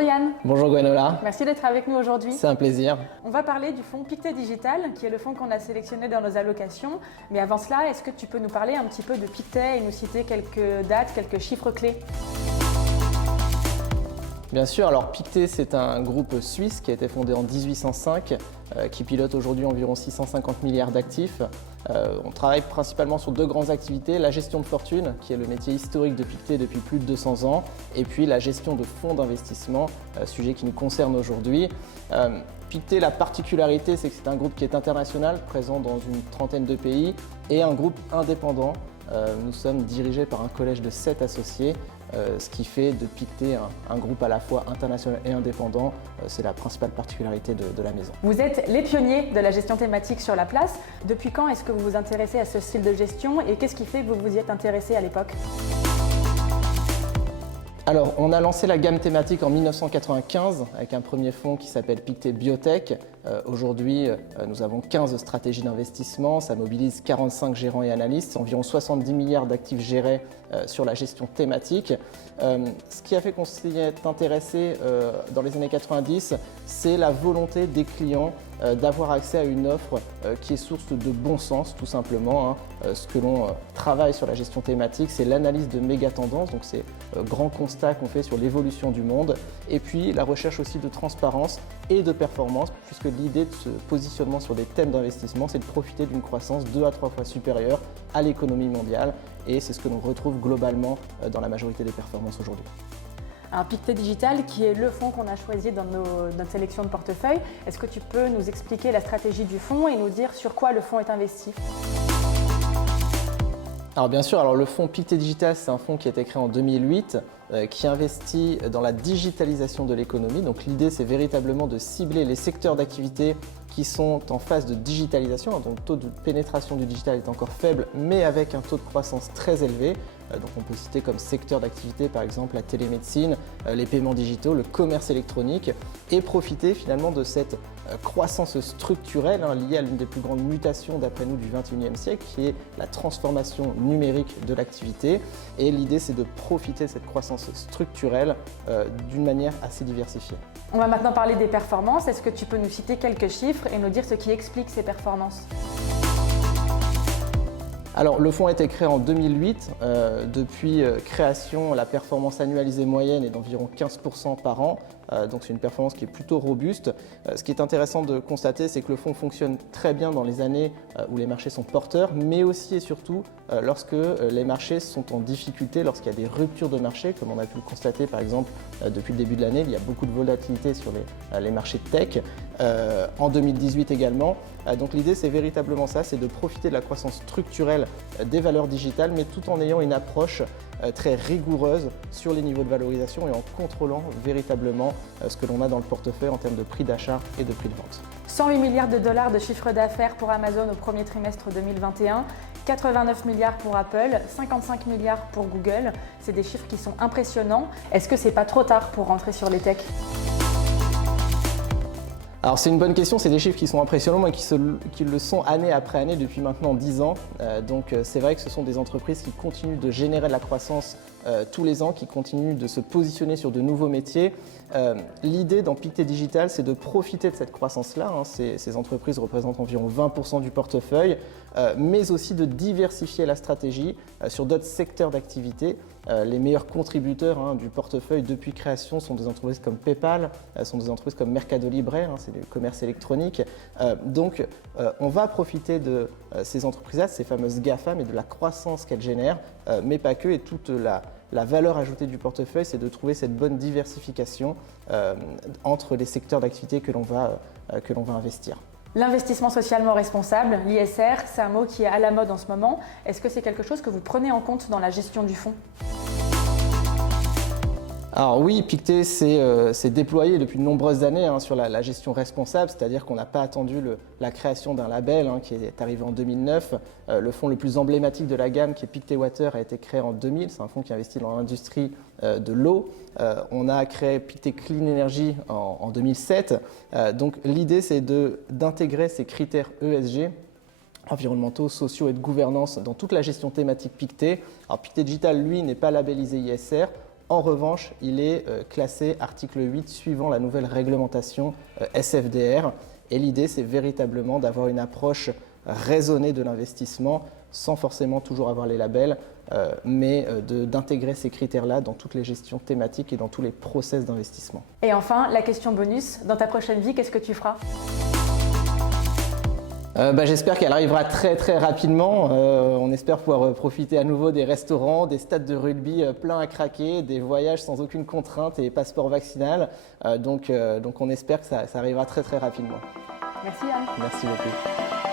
Bonjour Yann. Bonjour Gwenola. Merci d'être avec nous aujourd'hui. C'est un plaisir. On va parler du fonds Pictet Digital, qui est le fonds qu'on a sélectionné dans nos allocations. Mais avant cela, est-ce que tu peux nous parler un petit peu de Pictet et nous citer quelques dates, quelques chiffres clés ? Bien sûr, alors Pictet c'est un groupe suisse qui a été fondé en 1805, qui pilote aujourd'hui environ 650 milliards d'actifs. On travaille principalement sur deux grandes activités, la gestion de fortune, qui est le métier historique de Pictet depuis plus de 200 ans, et puis la gestion de fonds d'investissement, sujet qui nous concerne aujourd'hui. Pictet, la particularité, c'est que c'est un groupe qui est international, présent dans une trentaine de pays, et un groupe indépendant. Nous sommes dirigés par un collège de 7 associés, ce qui fait de Pictet un groupe à la fois international et indépendant. C'est la principale particularité de la maison. Vous êtes les pionniers de la gestion thématique sur la place. Depuis quand est-ce que vous vous intéressez à ce style de gestion et qu'est-ce qui fait que vous vous y êtes intéressé à l'époque ? Alors, on a lancé la gamme thématique en 1995 avec un premier fonds qui s'appelle Pictet Biotech. Aujourd'hui, nous avons 15 stratégies d'investissement, ça mobilise 45 gérants et analystes, environ 70 milliards d'actifs gérés sur la gestion thématique. Ce qui a fait qu'on s'y est intéressé dans les années 90, c'est la volonté des clients d'avoir accès à une offre qui est source de bon sens, tout simplement. Ce que l'on travaille sur la gestion thématique, c'est l'analyse de méga tendances, donc c'est grands constats qu'on fait sur l'évolution du monde, et puis la recherche aussi de transparence et de performance, puisque l'idée de ce positionnement sur des thèmes d'investissement, c'est de profiter d'une croissance 2 à 3 fois supérieure à l'économie mondiale, et c'est ce que l'on retrouve globalement dans la majorité des performances aujourd'hui. Un Pictet Digital qui est le fonds qu'on a choisi dans notre sélection de portefeuille. Est-ce que tu peux nous expliquer la stratégie du fonds et nous dire sur quoi le fonds est investi ? Alors bien sûr, le fonds Pictet Digital, c'est un fonds qui a été créé en 2008, qui investit dans la digitalisation de l'économie. Donc l'idée, c'est véritablement de cibler les secteurs d'activité qui sont en phase de digitalisation. Donc le taux de pénétration du digital est encore faible, mais avec un taux de croissance très élevé. Donc on peut citer comme secteur d'activité par exemple la télémédecine, les paiements digitaux, le commerce électronique, et profiter finalement de cette croissance structurelle liée à l'une des plus grandes mutations d'après nous du XXIe siècle, qui est la transformation numérique de l'activité. Et l'idée, c'est de profiter de cette croissance structurelle d'une manière assez diversifiée. On va maintenant parler des performances. Est-ce que tu peux nous citer quelques chiffres et nous dire ce qui explique ces performances ? Alors, le fonds a été créé en 2008. Depuis création, la performance annualisée moyenne est d'environ 15% par an. Donc, c'est une performance qui est plutôt robuste. Ce qui est intéressant de constater, c'est que le fonds fonctionne très bien dans les années où les marchés sont porteurs, mais aussi et surtout lorsque les marchés sont en difficulté, lorsqu'il y a des ruptures de marché, comme on a pu le constater par exemple depuis le début de l'année. Il y a beaucoup de volatilité sur les marchés tech. En 2018 également. Donc l'idée, c'est véritablement ça, c'est de profiter de la croissance structurelle des valeurs digitales, mais tout en ayant une approche très rigoureuse sur les niveaux de valorisation et en contrôlant véritablement ce que l'on a dans le portefeuille en termes de prix d'achat et de prix de vente. 108 milliards de dollars de chiffre d'affaires pour Amazon au premier trimestre 2021, 89 milliards pour Apple, 55 milliards pour Google. C'est des chiffres qui sont impressionnants. Est-ce que c'est pas trop tard pour rentrer sur les techs ? Alors c'est une bonne question, c'est des chiffres qui sont impressionnants et qui le sont année après année depuis maintenant 10 ans. Donc c'est vrai que ce sont des entreprises qui continuent de générer de la croissance tous les ans, qui continuent de se positionner sur de nouveaux métiers. L'idée dans Pictet Digital, c'est de profiter de cette croissance-là. Ces entreprises représentent environ 20% du portefeuille, mais aussi de diversifier la stratégie sur d'autres secteurs d'activité. Les meilleurs contributeurs du portefeuille depuis création sont des entreprises comme PayPal, sont des entreprises comme Mercado Libre, c'est du commerce électronique. Donc on va profiter de ces entreprises-là, ces fameuses GAFAM et de la croissance qu'elles génèrent, mais pas que, et toute la valeur ajoutée du portefeuille, c'est de trouver cette bonne diversification entre les secteurs d'activité que l'on va investir. L'investissement socialement responsable, l'ISR, c'est un mot qui est à la mode en ce moment. Est-ce que c'est quelque chose que vous prenez en compte dans la gestion du fonds ? Alors oui, Pictet s'est déployé depuis de nombreuses années sur la gestion responsable, c'est-à-dire qu'on n'a pas attendu la création d'un label qui est arrivé en 2009. Le fonds le plus emblématique de la gamme, qui est Pictet Water, a été créé en 2000. C'est un fonds qui investit dans l'industrie de l'eau. On a créé Pictet Clean Energy en 2007. Donc l'idée, c'est d'intégrer ces critères ESG, environnementaux, sociaux et de gouvernance dans toute la gestion thématique Pictet. Alors Pictet Digital, lui, n'est pas labellisé ISR. En revanche, il est classé article 8 suivant la nouvelle réglementation SFDR. Et l'idée, c'est véritablement d'avoir une approche raisonnée de l'investissement sans forcément toujours avoir les labels, mais d'intégrer ces critères-là dans toutes les gestions thématiques et dans tous les process d'investissement. Et enfin, la question bonus, dans ta prochaine vie, qu'est-ce que tu feras ? J'espère qu'elle arrivera très très rapidement. On espère pouvoir profiter à nouveau des restaurants, des stades de rugby pleins à craquer, des voyages sans aucune contrainte et passeport vaccinal. Donc on espère que ça arrivera très très rapidement. Merci Yann. Merci beaucoup.